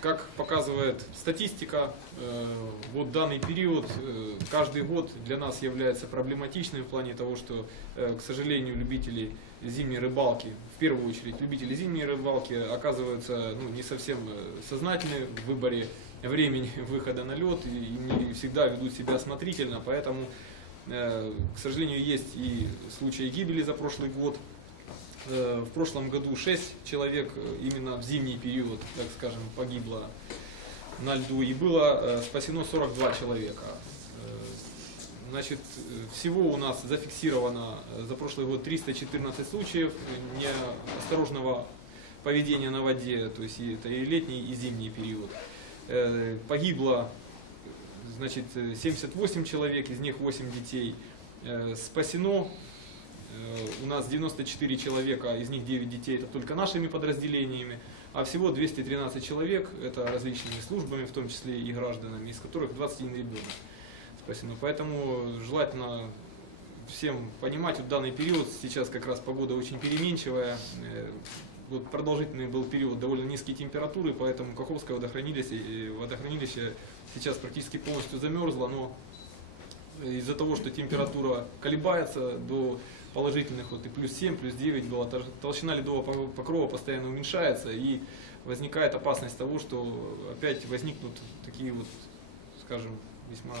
Как показывает статистика, э, вот данный период э, каждый год для нас является проблематичным в плане того, что, э, к сожалению, любителей зимней рыбалки, в первую очередь любители зимней рыбалки, оказываются ну, не совсем сознательны в выборе времени выхода на лед и не всегда ведут себя осмотрительно, поэтому, к сожалению, есть и случаи гибели за прошлый год, В прошлом году 6 человек э, именно в зимний период, так скажем, погибло на льду и было э, спасено 42 человека. Э, Значит, э, всего у нас зафиксировано э, за прошлый год 314 случаев э, неосторожного поведения на воде, то есть это и летний, и зимний период. Э, Погибло значит, э, 78 человек, из них 8 детей. Э, Спасено Э, У нас 94 человека, из них 9 детей, это только нашими подразделениями, а всего 213 человек, это различными службами, в том числе и гражданами, из которых 21 ребенок спасено. Поэтому желательно всем понимать, вот данный период, сейчас как раз погода очень переменчивая, э, вот продолжительный был период довольно низкие температуры, поэтому Каховское водохранилище, э, водохранилище сейчас практически полностью замерзло, но из-за того, что температура колебается до положительных вот и плюс 7, плюс 9 было, тол- толщина ледового по- покрова постоянно уменьшается и возникает опасность того, что опять возникнут такие вот, скажем, весьма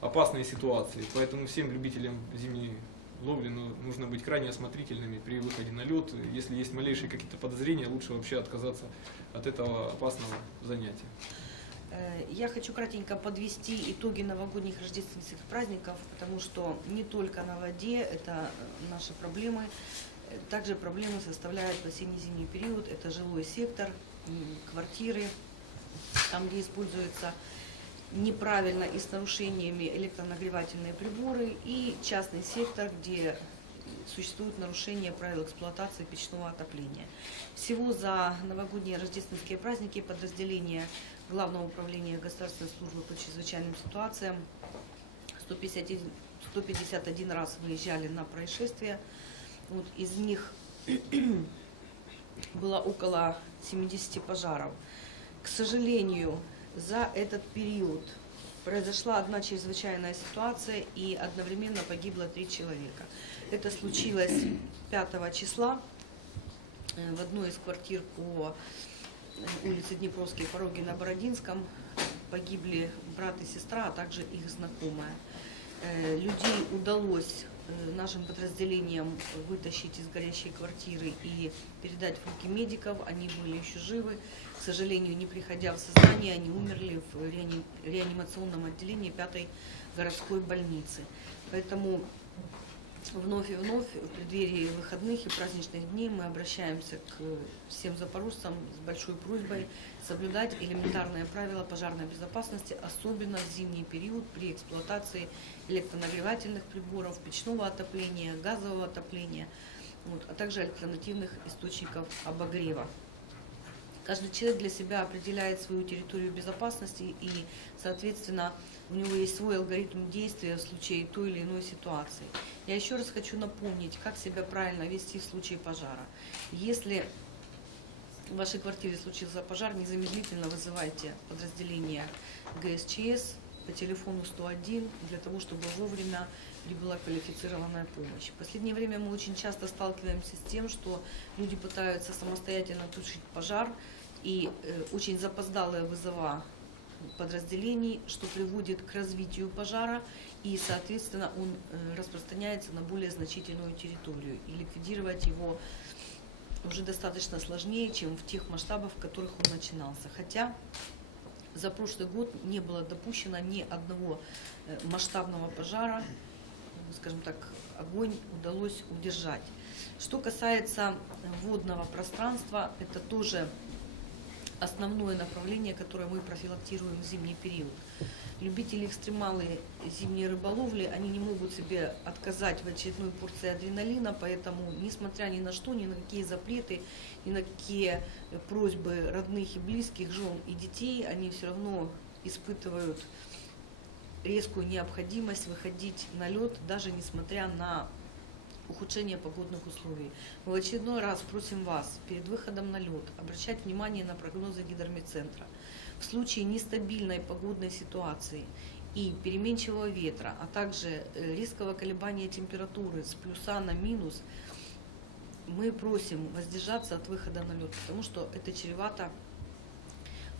опасные ситуации. Поэтому всем любителям зимней ловли ну, нужно быть крайне осмотрительными при выходе на лед. Если есть малейшие какие-то подозрения, лучше вообще отказаться от этого опасного занятия. Э, Я хочу кратенько подвести итоги новогодних рождественских праздников, потому что не только на воде это э, наши проблемы, э, также проблемы составляют осенне-зимний период, это жилой сектор, квартиры, там, где используются неправильно и с нарушениями электронагревательные приборы, и частный сектор, где существуют нарушения правил эксплуатации печного отопления. Всего за новогодние рождественские праздники подразделения Главного управления Государственной службы по чрезвычайным ситуациям 151, 151 раз выезжали на происшествия. Вот, из них было около 70 пожаров. К сожалению, за этот период произошла одна чрезвычайная ситуация и одновременно погибло три человека. Это случилось 5 числа э, в одной из квартир по улице Днепровские пороги на Бородинском. Погибли брат и сестра, а также их знакомая. Э, Людей удалось э, нашим подразделениям вытащить из горящей квартиры и передать в руки медиков. Они были еще живы. К сожалению, не приходя в сознание, они умерли в реани- реанимационном отделении пятой городской больницы. Поэтому вновь и вновь в преддверии выходных и праздничных дней мы обращаемся к всем запорожцам с большой просьбой соблюдать элементарные правила пожарной безопасности, особенно в зимний период при эксплуатации электронагревательных приборов, печного отопления, газового отопления, вот, а также альтернативных источников обогрева. Каждый человек для себя определяет свою территорию безопасности и, соответственно, у него есть свой алгоритм действия в случае той или иной ситуации. Я еще раз хочу напомнить, как себя правильно вести в случае пожара. Если в вашей квартире случился пожар, незамедлительно вызывайте подразделение ГСЧС по телефону 101 для того, чтобы вовремя прибыла квалифицированная помощь. В последнее время мы очень часто сталкиваемся с тем, что люди пытаются самостоятельно тушить пожар и э, очень запоздалые вызова подразделений, что приводит к развитию пожара и, соответственно, он э, распространяется на более значительную территорию. И ликвидировать его уже достаточно сложнее, чем в тех масштабах, в которых он начинался. Хотя за прошлый год не было допущено ни одного э, масштабного пожара, скажем так, огонь удалось удержать. Что касается водного пространства, это тоже основное направление, которое мы профилактируем в зимний период. Любители экстремалы зимней рыболовли, они не могут себе отказать в очередной порции адреналина, поэтому, несмотря ни на что, ни на какие запреты, ни на какие просьбы родных и близких, жен и детей, они все равно испытывают резкую необходимость выходить на лед, даже несмотря на ухудшения погодных условий. В очередной раз просим вас перед выходом на лед обращать внимание на прогнозы гидрометцентра. В случае нестабильной погодной ситуации и переменчивого ветра, а также э, резкого колебания температуры с плюса на минус, мы просим воздержаться от выхода на лед, потому что это чревато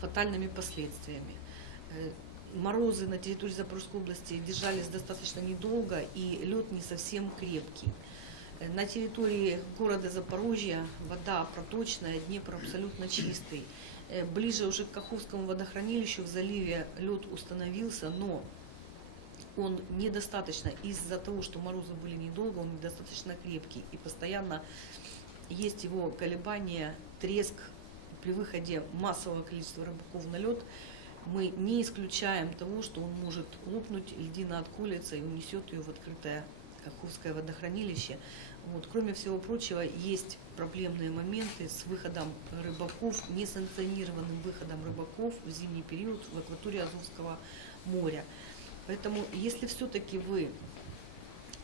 фатальными последствиями. Э, Морозы на территории Запорожской области держались достаточно недолго, и лед не совсем крепкий. На территории города Запорожья вода проточная, Днепр абсолютно чистый. Э, Ближе уже к Каховскому водохранилищу в заливе лед установился, но он недостаточно из-за того, что морозы были недолго, он недостаточно крепкий. И постоянно есть его колебания, треск при выходе массового количества рыбаков на лед. Мы не исключаем того, что он может лопнуть, льдина отколется и унесет ее в открытое Каховское водохранилище. Вот. Кроме всего прочего, есть проблемные моменты с выходом рыбаков, несанкционированным выходом рыбаков в зимний период в акватории Азовского моря. Поэтому, если все-таки вы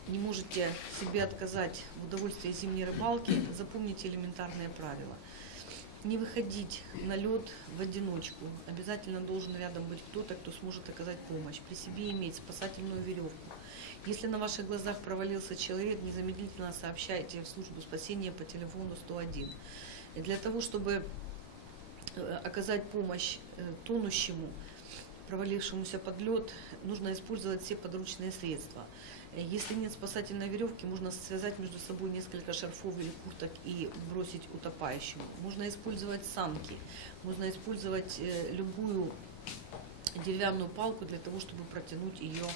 не можете себе отказать в удовольствии зимней рыбалки, запомните элементарные правила. Не выходить на лед в одиночку. Обязательно должен рядом быть кто-то, кто сможет оказать помощь. При себе иметь спасательную веревку. Если на ваших глазах провалился человек, незамедлительно сообщайте в службу спасения по телефону 101. И для того, чтобы э, оказать помощь э, тонущему, провалившемуся под лед, нужно использовать все подручные средства. Э, Если нет спасательной веревки, можно связать между собой несколько шарфов или курток и бросить утопающему. Можно использовать санки, можно использовать любую деревянную палку для того, чтобы протянуть ее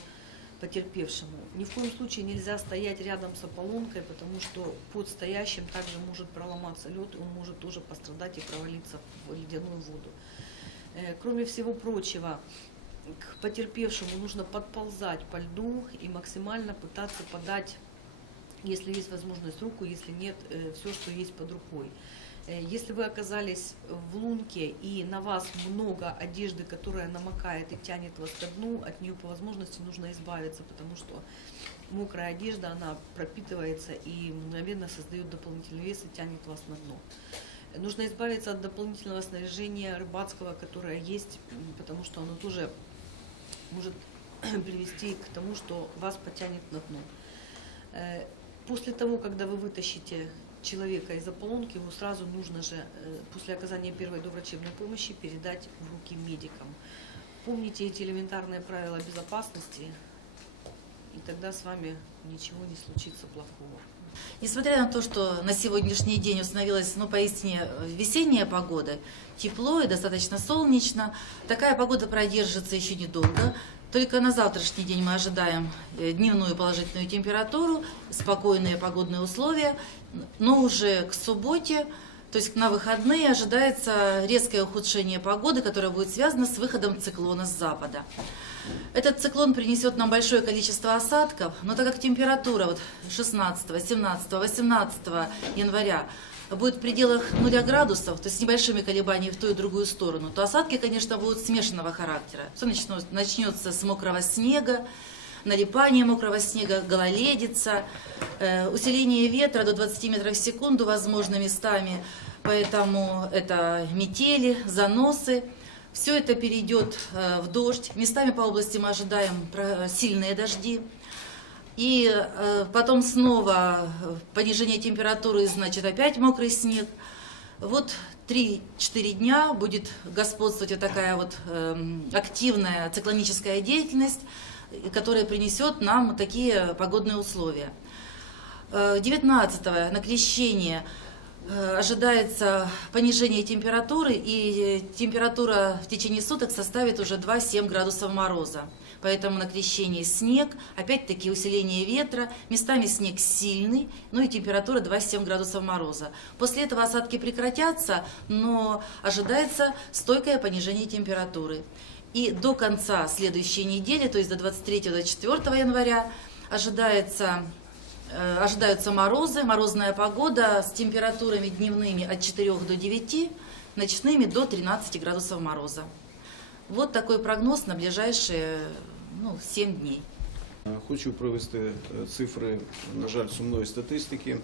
потерпевшему. Ни в коем случае нельзя стоять рядом с ополонкой, потому что под стоящим также может проломаться лед, и он может тоже пострадать и провалиться в ледяную воду. Э, Кроме всего прочего, к потерпевшему нужно подползать по льду и максимально пытаться подать, если есть возможность, руку, если нет, все, что есть под рукой. Э, Если вы оказались в лунке и на вас много одежды, которая намокает и тянет вас ко дну, от нее по возможности нужно избавиться, потому что мокрая одежда, она пропитывается и мгновенно создает дополнительный вес и тянет вас на дно. Нужно избавиться от дополнительного снаряжения рыбацкого, которое есть, потому что оно тоже может привести к тому, что вас потянет на дно. Э, После того, когда вы вытащите человека из ополонки, его сразу нужно же э, после оказания первой доврачебной помощи передать в руки медикам. Помните эти элементарные правила безопасности, и тогда с вами ничего не случится плохого. Несмотря на то, что на сегодняшний день установилась ну, поистине э, весенняя погода, тепло и достаточно солнечно, такая погода продержится еще недолго. Только на завтрашний день мы ожидаем э, дневную положительную температуру, спокойные погодные условия, но уже к субботе, то есть на выходные ожидается резкое ухудшение погоды, которое будет связано с выходом циклона с запада. Этот циклон принесет нам большое количество осадков, но так как температура вот 16, 17, 18 января будет в пределах 0 градусов, то есть с небольшими колебаниями в ту и другую сторону, то осадки, конечно, будут смешанного характера. Все начнется, с мокрого снега, налипание мокрого снега, гололедица, э, усиление ветра до 20 метров в секунду возможно местами, поэтому это метели, заносы. Все это перейдет э, в дождь. Местами по области мы ожидаем про- сильные дожди. И э, потом снова э, понижение температуры, значит, опять мокрый снег. Вот 3-4 дня будет господствовать вот такая вот эм, активная циклоническая деятельность, э, которая принесет нам такие погодные условия. 19 на крещение э, ожидается понижение температуры, и э, температура в течение суток составит уже 2-7 градусов мороза. Поэтому на крещении снег, опять-таки усиление ветра, местами снег сильный, ну и температура 2-7 градусов мороза. После этого осадки прекратятся, но ожидается стойкое понижение температуры. И до конца следующей недели, то есть до 23-24 января, ожидается Э, Ожидаются морозы, морозная погода с температурами дневными от 4 до 9, ночными до 13 градусов мороза. Вот такой прогноз на ближайшие ну, 7 дней. Хочу привести е, цифри, на жаль, сумної статистики.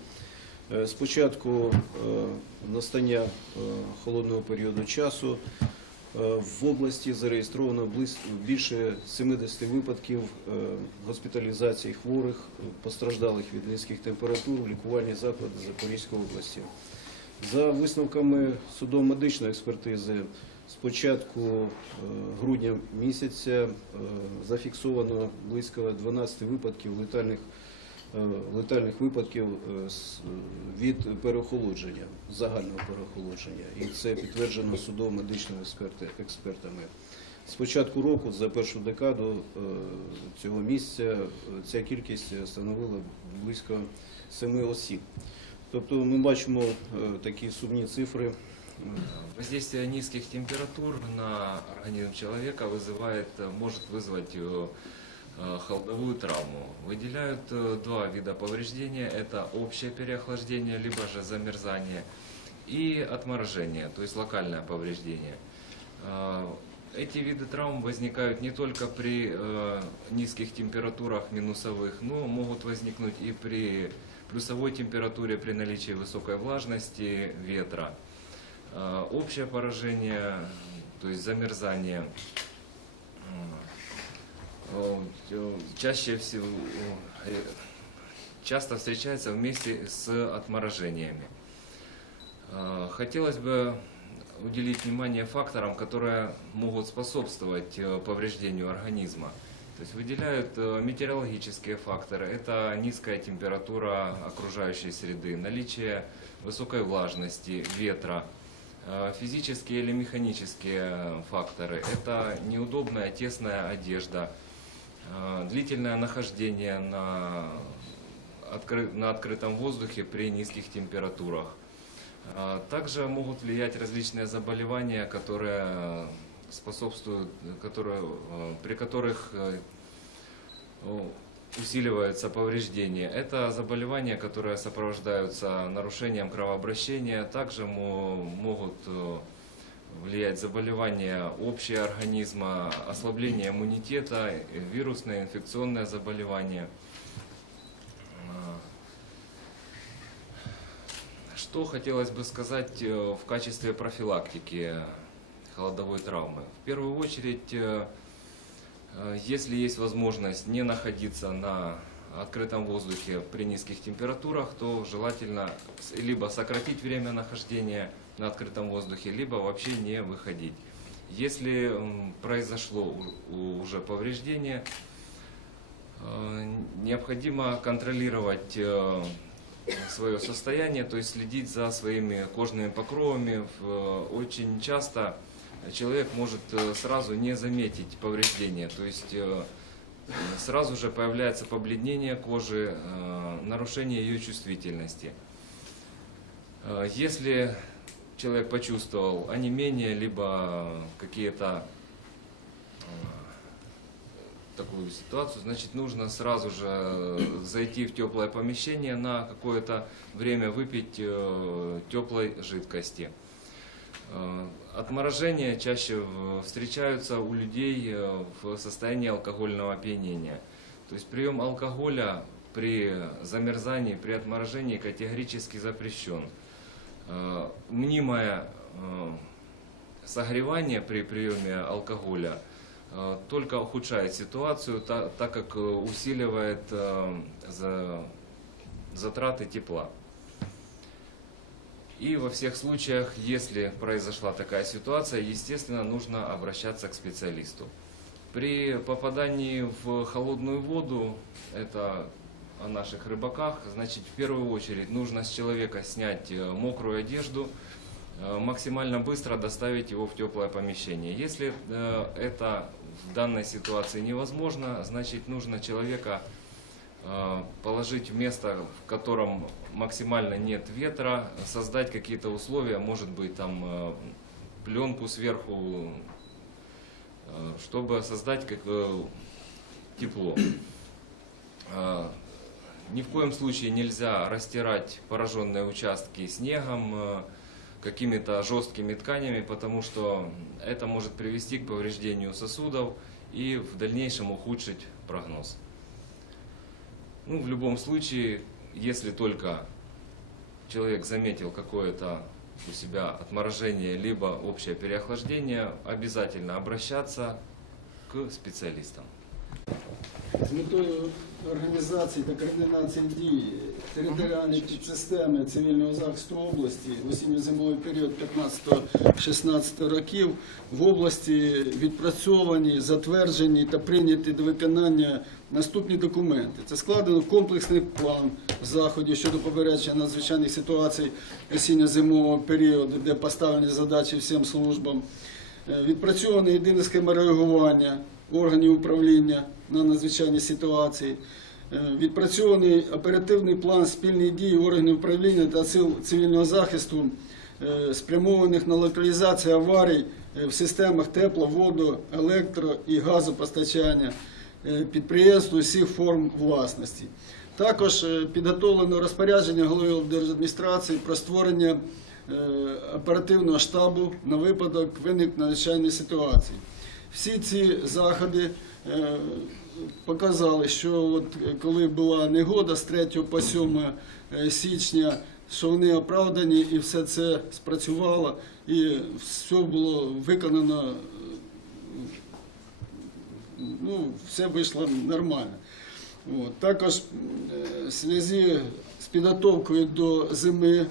Е, З початку е, настання холодного періоду часу в області зареєстровано більше 70 випадків е, госпіталізації хворих, е, постраждалих від низьких температур в лікувальні заклади Запорізької області. За висновками судово-медичної експертизи, з початку е, грудня місяця е, зафіксовано близько 12 випадків летальних, е, летальних випадків е, з- від переохолодження, загального переохолодження. І це підтверджено судово-медичними експерти, експертами. З початку року, за першу декаду е, цього місяця, е, ця кількість становила близько 7 осіб. Тобто ми бачимо е, такі сумні цифри. Воздействие низких температур на организм человека вызывает, э, может вызвать э, э, холодовую травму. Выделяют э, два вида повреждения. Это общее переохлаждение, либо же замерзание и отморожение, то есть локальное повреждение. Э, Эти виды травм возникают не только при э, низких температурах минусовых, но могут возникнуть и при плюсовой температуре, при наличии высокой влажности, ветра. Э, Общее поражение, то есть замерзание, э, э, чаще всего э, часто встречается вместе с отморожениями. Э, Хотелось бы уделить внимание факторам, которые могут способствовать э, повреждению организма. То есть выделяют э, метеорологические факторы. Это низкая температура окружающей среды, наличие высокой влажности, ветра, Э, Физические или механические факторы – это неудобная тесная одежда, э, длительное нахождение на, откры- на открытом воздухе при низких температурах. Э, Также могут влиять различные заболевания, которые способствуют, которые, э, при которых э, усиливаются повреждения. Это заболевания, которые сопровождаются нарушением кровообращения. Также мо- могут влиять заболевания общего организма, ослабление иммунитета, вирусные, инфекционные заболевания. А, Что хотелось бы сказать э, в качестве профилактики холодовой травмы? В первую очередь, э, э, если есть возможность не находиться на открытом воздухе при низких температурах, то желательно либо сократить время нахождения на открытом воздухе, либо вообще не выходить. Если произошло уже повреждение, э, необходимо контролировать э, свое состояние, то есть следить за своими кожными покровами. В- Очень часто человек может э, сразу не заметить повреждения, то есть э, сразу же появляется побледнение кожи, э, нарушение ее чувствительности. Э, Если человек почувствовал онемение, либо какие-то э, такую ситуацию, значит, нужно сразу же э, зайти в теплое помещение на какое-то время выпить э, теплой жидкости. Отморожения чаще встречаются у людей в состоянии алкогольного опьянения. То есть прием алкоголя при замерзании, при отморожении категорически запрещен. Э, Мнимое э, согревание при приеме алкоголя э, только ухудшает ситуацию, та- так как усиливает за- затраты тепла. И во всех случаях, если произошла такая ситуация, естественно, нужно обращаться к специалисту. При попадании в холодную воду, это о наших рыбаках, значит, в первую очередь нужно с человека снять э, мокрую одежду, э, максимально быстро доставить его в теплое помещение. Если э, это в данной ситуации невозможно, значит, нужно человека положить в место, в котором максимально нет ветра, создать какие-то условия, может быть, там пленку сверху, чтобы создать как тепло. Ни в коем случае нельзя растирать пораженные участки снегом, э, какими-то жесткими тканями, потому что это может привести к повреждению сосудов и в дальнейшем ухудшить прогноз. Ну, в любом случае, если только человек заметил какое-то у себя отморожение, либо общее переохлаждение, обязательно обращаться к специалистам. З метою організації та координації дій територіальної підсистеми цивільного захисту області в осінньо-зимовий період 15-16 років в області відпрацьовані, затверджені та прийняті до виконання наступні документи. Це складено комплексний план заходів щодо попередження надзвичайних ситуацій осінньо-зимового періоду, де поставлені задачі всім службам. Е, Відпрацьоване єдине схема реагування органів управління на надзвичайні ситуації. Е, Відпрацьований оперативний план спільної дії органів управління та сил цивільного захисту, е, спрямованих на локалізацію аварій е, в системах тепло, воду, електро і газопостачання підприємств усіх форм власності. Також підготовлено розпорядження голови облдержадміністрації про створення оперативного штабу на випадок виникнення надзвичайної ситуації. Всі ці заходи показали, що от е, коли була негода з 3 по 7 е, січня, що вони оправдані і все це спрацювало, і все було виконано, е, ну, все вийшло нормально. От. Також в зв'язку з підготовкою до зими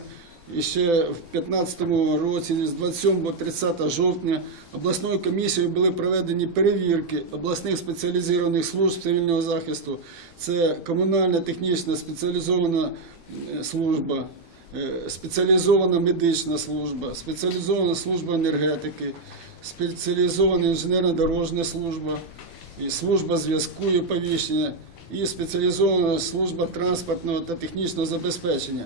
і ще в 2015 році, з 27 по 30 жовтня, обласною комісією були проведені перевірки обласних спеціалізованих служб цивільного захисту. Це комунальна технічна спеціалізована е, служба, е, спеціалізована медична служба, спеціалізована служба енергетики, спеціалізована інженерно-дорожня служба, служба зв'язку і оповіщення, і спеціалізована служба транспортного та технічного забезпечення.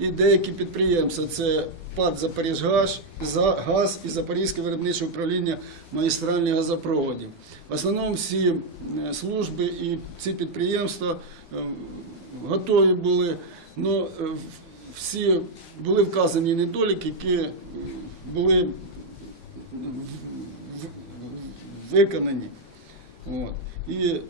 І деякі підприємства це ПАД «Запоріжгаз», «За- «Газ» і Запорізьке виробниче управління магістральних газопроводів. В основному всі е, служби і ці підприємства е, готові були, але всі були вказані недоліки, які були виконані. І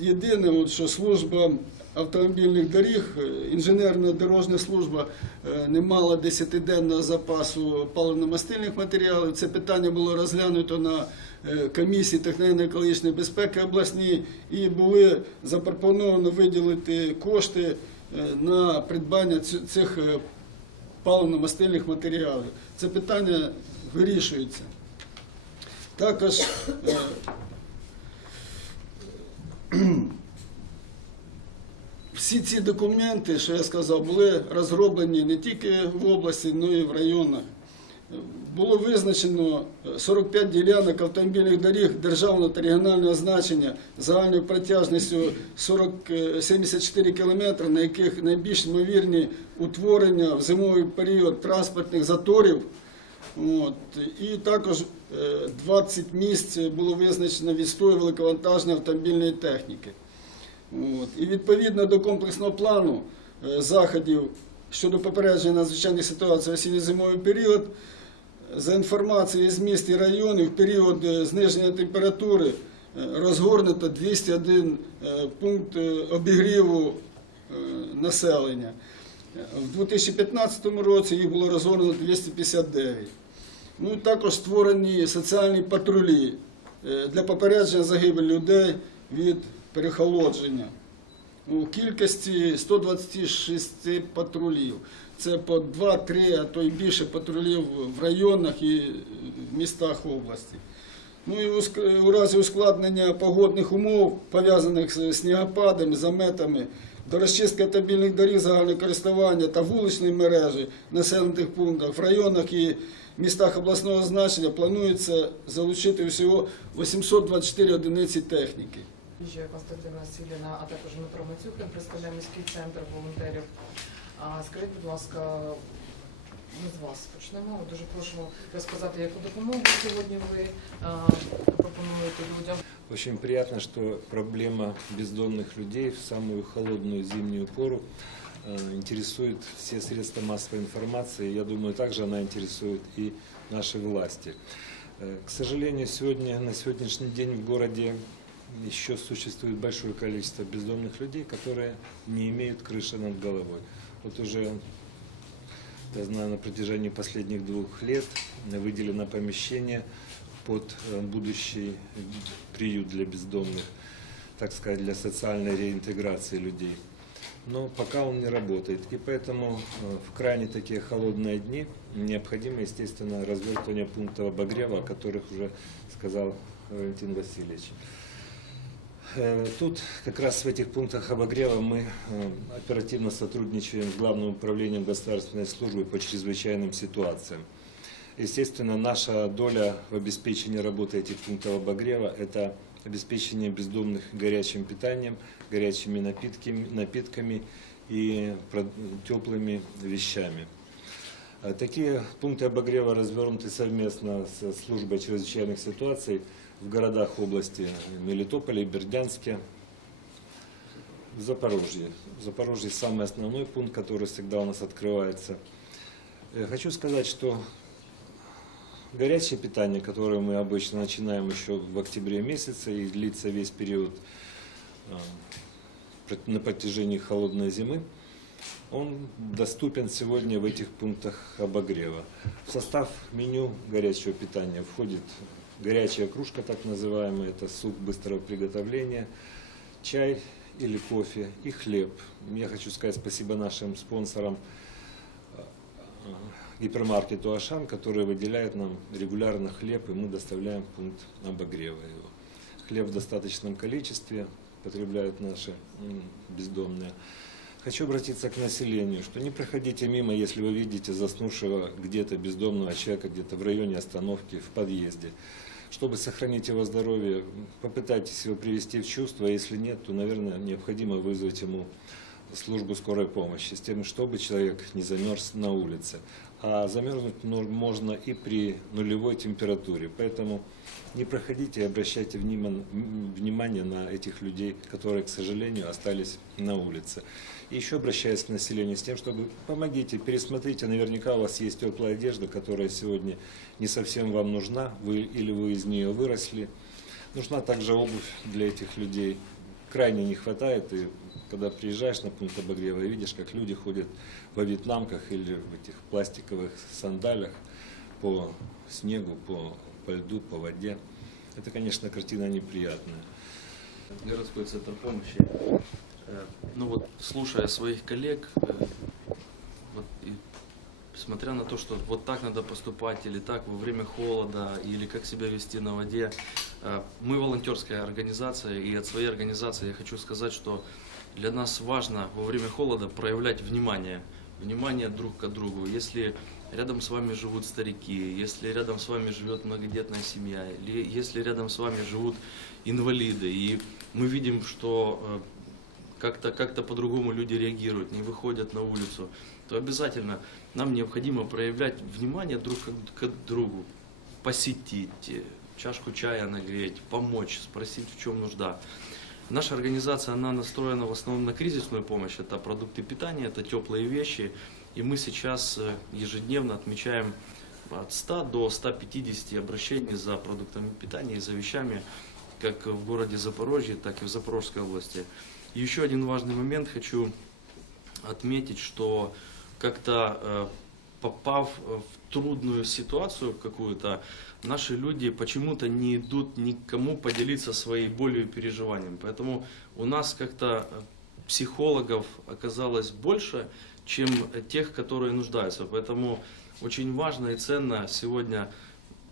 Єдине, що служба автомобільних доріг, е, інженерна дорожня служба е, не мала 10-денного запасу паливно-мастильних матеріалів. Це питання було розглянуто на е, комісії техногенно-екологічної безпеки обласній і були запропоновано виділити кошти на придбання цих паливно-мастильних матеріалів. Це питання вирішується. Також всі ці документи, що я сказав, були розроблені не тільки в області, але й в районах. Було визначено 45 ділянок автомобільних доріг державного та регіонального значення загальною протяжністю 40, е, 74 кілометри, на яких найбільш ймовірні утворення в зимовий період транспортних заторів. От. І також е, 20 місць було визначено відстою великовантажної автомобільної техніки. От. І відповідно до комплексного плану е, заходів щодо попередження надзвичайних ситуацій в осінньо-зимовий період, за інформацією з міст і районів, в період е, зниження температури е, розгорнуто 201 е, пункт обігріву населення. В 2015 році їх було розгорнуто 259. Ну також створені соціальні патрулі для попередження загибелі людей від перехолодження. У кількості 126 патрулів. Це по 2-3, а то й більше патрулів в районах і містах області. Ну і у разі ускладнення погодних умов, пов'язаних з снігопадами, заметами, до розчистки автомобільних доріг загального користування та вуличної мережі населених пунктах в районах і містах обласного значення планується залучити всього 824 одиниці техніки. Їжджає Константина Васильівна, а також Дмитро Мацюхин, представляє міський центр волонтерів. А скажіть, будь ласка, ми з вас почнемо. Дуже прошу розказати, яку допомогу сьогодні ви а, пропонуєте людям. Очень приятно, что проблема бездомных людей в самую холодную зимнюю пору э, интересует все средства массовой информации. Я думаю, также она интересует и наши власти. Э, К сожалению, сегодня, на сегодняшний день в городе еще существует большое количество бездомных людей, которые не имеют крыши над головой. Вот уже, я знаю, на протяжении последних двух лет выделено помещение под э, будущий приют для бездомных, так сказать, для социальной реинтеграции людей. Но пока он не работает. И поэтому э, в крайне такие холодные дни необходимо, естественно, развертывание пунктов обогрева, о которых уже сказал Валентин Васильевич. Э, Тут как раз в этих пунктах обогрева мы э, оперативно сотрудничаем с Главным управлением государственной службы по чрезвычайным ситуациям. Естественно, наша доля в обеспечении работы этих пунктов обогрева – это обеспечение бездомных горячим питанием, горячими напитками, напитками и теплыми вещами. Э, Такие пункты обогрева развернуты совместно с службой чрезвычайных ситуаций в городах области Мелитополе, Бердянске, в Запорожье. В Запорожье самый основной пункт, который всегда у нас открывается. Э, Хочу сказать, что горячее питание, которое мы обычно начинаем еще в октябре месяце и длится весь период э, на протяжении холодной зимы, он доступен сегодня в этих пунктах обогрева. В состав меню горячего питания входит горячая кружка, так называемая, это суп быстрого приготовления, чай или кофе и хлеб. Я хочу сказать спасибо нашим спонсорам э, гипермаркету Ашан, который выделяет нам регулярно хлеб, и мы доставляем пункт обогрева его. Хлеб в достаточном количестве потребляют наши бездомные. Хочу обратиться к населению, что не проходите мимо, если вы видите заснувшего где-то бездомного человека, где-то в районе остановки, в подъезде. Чтобы сохранить его здоровье, попытайтесь его привести в чувство, а если нет, то, наверное, необходимо вызвать ему службу скорой помощи, с тем, чтобы человек не замерз на улице. А замерзнуть ну, можно и при нулевой температуре. Поэтому не проходите и обращайте внимание на этих людей, которые, к сожалению, остались на улице. И еще обращаюсь к населению с тем, чтобы помогите, пересмотрите, наверняка у вас есть теплая одежда, которая сегодня не совсем вам нужна, вы, или вы из нее выросли. Нужна также обувь для этих людей. Крайне не хватает, и когда приезжаешь на пункт обогрева и видишь, как люди ходят во вьетнамках или в этих пластиковых сандалях по снегу, по, по льду, по воде. Это, конечно, картина неприятная. городской центр помощи. Э, Ну вот, слушая своих коллег, э, вот, и смотря на то, что вот так надо поступать, или так во время холода, или как себя вести на воде, э, мы волонтерская организация, и от своей организации я хочу сказать, что для нас важно во время холода проявлять внимание, внимание друг к другу. Если рядом с вами живут старики, если рядом с вами живет многодетная семья, или если рядом с вами живут инвалиды, и мы видим, что как-то как по-другому люди реагируют, не выходят на улицу, то обязательно нам необходимо проявлять внимание друг к, другу, посетить, чашку чая нагреть, помочь, спросить, в чем нужда. Наша организация, она настроена в основном на кризисную помощь, это продукты питания, это теплые вещи, и мы сейчас э, ежедневно отмечаем от 100 до 150 обращений за продуктами питания и за вещами, как в городе Запорожье, так и в Запорожской области. Еще один важный момент хочу отметить, что как-то э, попав в трудную ситуацию какую-то, наши люди почему-то не идут никому поделиться своей болью и переживанием. Поэтому у нас как-то э, психологов оказалось больше, чем тех, которые нуждаются. Поэтому очень важно и ценно сегодня,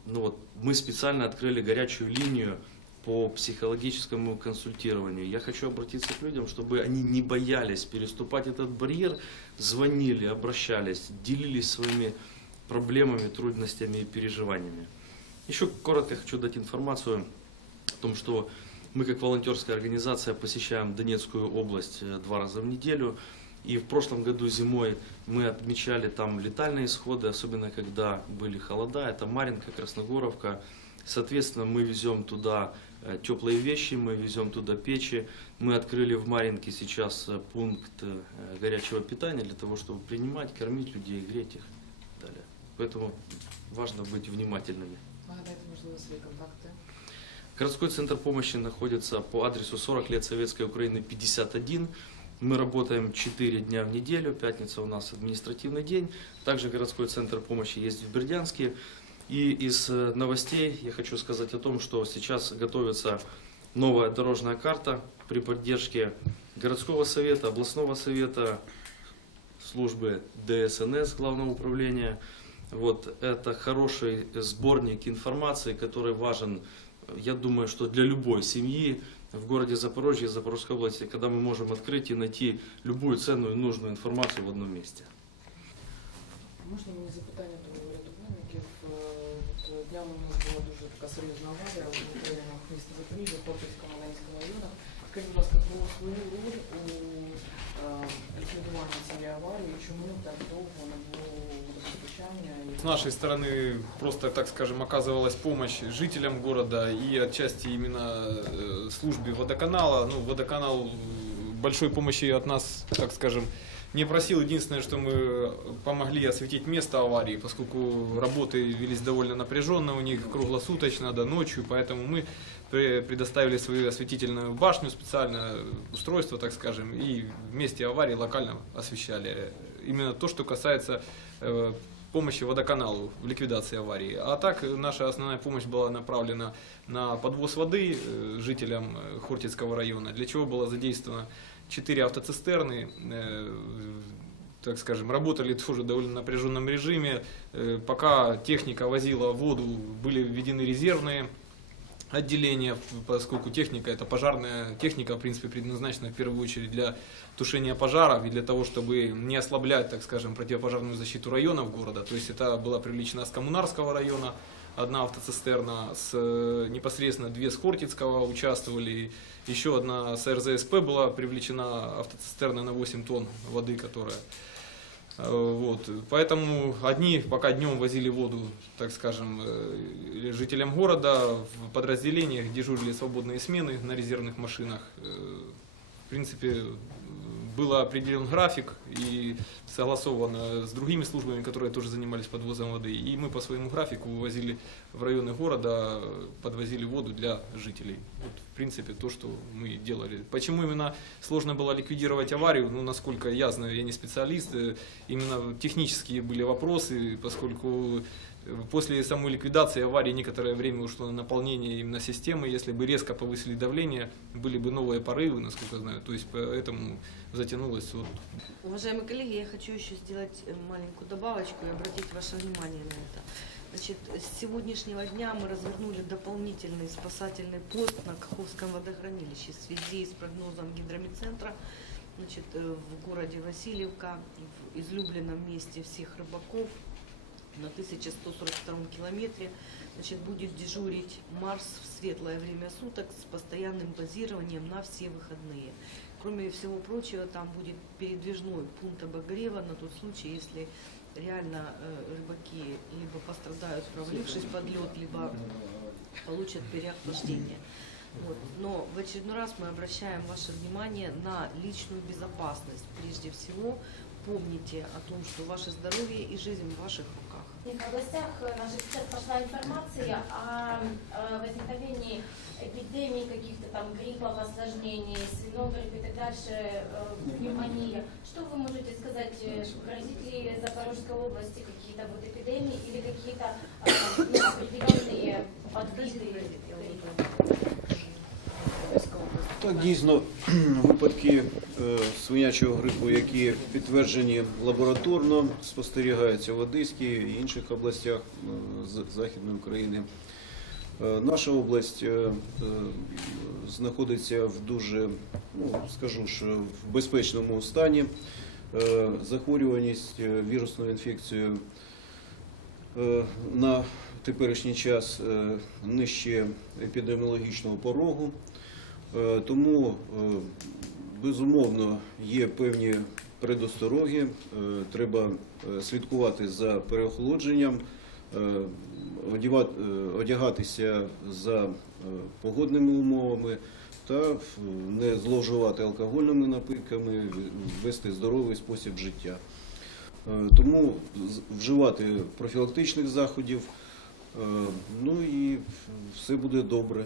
ну вот, мы специально открыли горячую линию по психологическому консультированию. Я хочу обратиться к людям, чтобы они не боялись переступать этот барьер, звонили, обращались, делились своими проблемами, трудностями и переживаниями. Еще коротко хочу дать информацию о том, что мы как волонтерская организация посещаем Донецкую область э, два раза в неделю. И в прошлом году зимой мы отмечали там летальные исходы, особенно когда были холода. Это Маринка, Красногоровка. Соответственно, мы везем туда теплые вещи, мы везем туда печи. Мы открыли в Маринке сейчас э, пункт э, горячего питания для того, чтобы принимать, кормить людей, греть их. и Далее. Поэтому важно быть внимательными. Контакти. Городской центр помощи находится по адресу 40 лет Советской Украины 51. Мы работаем 4 дня в неделю, пятница у нас административный день. Также городской центр помощи есть в Бердянске. И из э, новостей я хочу сказать о том, что сейчас готовится новая дорожная карта при поддержке городского совета, областного совета, службы ДСНС Главного управления. Вот это хороший сборник информации, который важен, я думаю, что для любой семьи в городе Запорожье, Запорожской области, когда мы можем открыть и найти любую ценную и нужную информацию в одном месте. Можна мені запитання днями у нас була дуже така серйозна аварія у районах міста Запоріжжя, Хортицького Маленського районах. Скажіть, будь ласка, про свою роль у е, ліквідуванні цієї аварії, і чому так довго не було водопостачання? і- С нашей стороны просто, так скажем, оказывалась помощь жителям города и отчасти именно э, службе водоканала. Ну, водоканал э, большой помощи от нас, так скажем, не просил. Единственное, что мы помогли осветить место аварии, поскольку работы велись довольно напряженно у них, круглосуточно, до ночью, поэтому мы пре- предоставили свою осветительную башню специальное устройство, так скажем, и в месте аварии локально освещали. Именно то, что касается э, помощи водоканалу в ликвидации аварии. А так наша основная помощь была направлена на подвоз воды э, жителям э, Хортицкого района, для чего было задействовано 4 автоцистерны, э, так скажем, работали тоже в довольно напряженном режиме. Э, Пока техника возила воду, были введены резервные отделения, поскольку техника это пожарная техника, в принципе, предназначена в первую очередь для тушения пожаров и для того, чтобы не ослаблять, так скажем, противопожарную защиту районов города. То есть это была привлечена с Коммунарского района одна автоцистерна, с, э, непосредственно две с Хортицкого участвовали, еще одна с РЗСП была привлечена автоцистерна на 8 тонн воды, которая Э, Вот. Поэтому одни пока днем возили воду, так скажем, э, жителям города, в подразделениях дежурили свободные смены на резервных машинах. В принципе, был определен график и согласовано с другими службами, которые тоже занимались подвозом воды. И мы по своему графику вывозили в районы города, подвозили воду для жителей. Вот, в принципе, то, что мы делали. Почему именно сложно было ликвидировать аварию? Ну, насколько я знаю, я не специалист, э, именно технические были вопросы, поскольку после самой ликвидации аварии некоторое время ушло на наполнение именно системы. Если бы резко повысили давление, были бы новые порывы, насколько знаю. То есть поэтому затянулось вот Уважаемые коллеги, я хочу еще сделать э, маленькую добавочку и обратить ваше внимание на это. Значит, с сегодняшнего дня мы развернули дополнительный спасательный пост на Каховском водохранилище в связи с прогнозом гидромедцентра. Значит, э, в городе Васильевка, в излюбленном месте всех рыбаков, на 1142 километре, значит, будет дежурить Марс в светлое время суток с постоянным базированием на все выходные. Кроме всего прочего, там будет передвижной пункт обогрева на тот случай, если реально э, рыбаки либо пострадают, провалившись под лед, либо получат переохлаждение. Вот. Но в очередной раз мы обращаем ваше внимание на личную безопасность. Прежде всего, помните о том, что ваше здоровье и жизнь ваших некоторых областях э, наших сейчас пошла информация о э, возникновении эпидемий каких-то там гриппов, осложнений, свиного гриппа и так дальше, э, пневмония. Что вы можете сказать, грозит ли Запорожской области какие-то вот эпидемии или какие-то ну, определенные подвиды? Так, дійсно, випадки е, свинячого грипу, які підтверджені лабораторно, спостерігаються в Одеській і інших областях е, Західної України. Е, Наша область знаходиться в дуже, ну, скажу ж, в безпечному стані. Захворюваність вірусною інфекцією на теперішній час нижче епідеміологічного порогу. Е, Тому, е, безумовно, є певні предостороги. Е, Треба слідкувати за переохолодженням, одягатися за погодними умовами та не зловживати алкогольними напитками, вести здоровий спосіб життя. Тому вживати профілактичних заходів, ну і все буде добре.